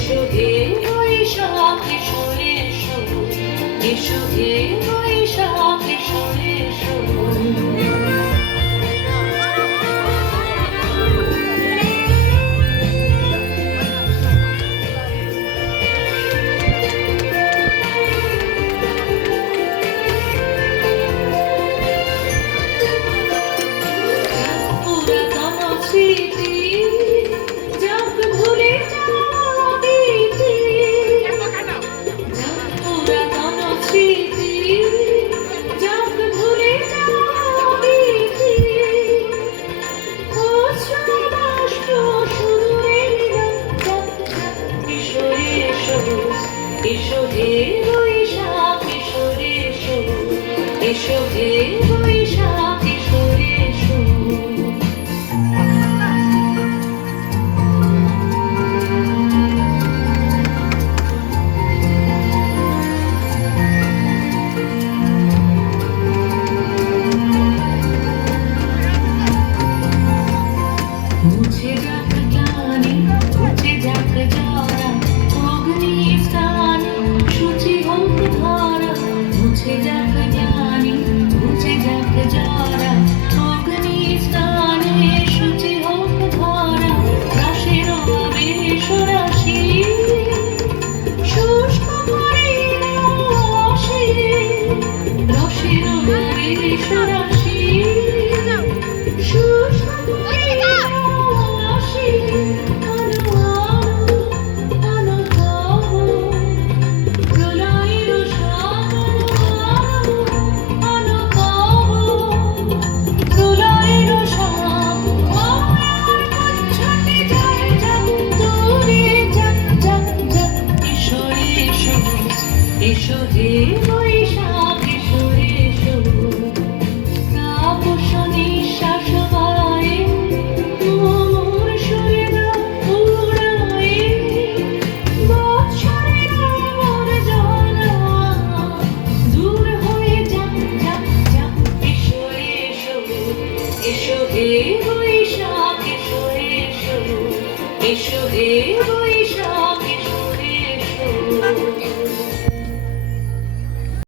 এসো হে বৈশাখ এসো এসো, এসো হে বৈশাখ এসো এসো। এসো হে বৈশাখ এসো এসো, এসো হে বৈশাখ এসো এসো। মুছে যাক জানি, মুছে যাক জরা, অগ্নি স্নান শুচি হোক ধরা। মুছে যাক জানি, মুছে যাক জরা, অগ্নি স্নানে শুচি হোক ধরা। রাশির আবেশ রাশি শুষ্ক করে আসে, রসের আবেশ রাশি শুষ্ক করে আসে। এসো হে বৈশাখ এসো এসো, তাপস নিঃশ্বাস বায়ে মোর শরীর উড়ায়ে। বৎসরের মোর জ্বালা দূর হয়ে যাক যাক যাক। এসো এসো, এসো হে বৈশাখ এসো এসো, এসো হে বৈশাখ।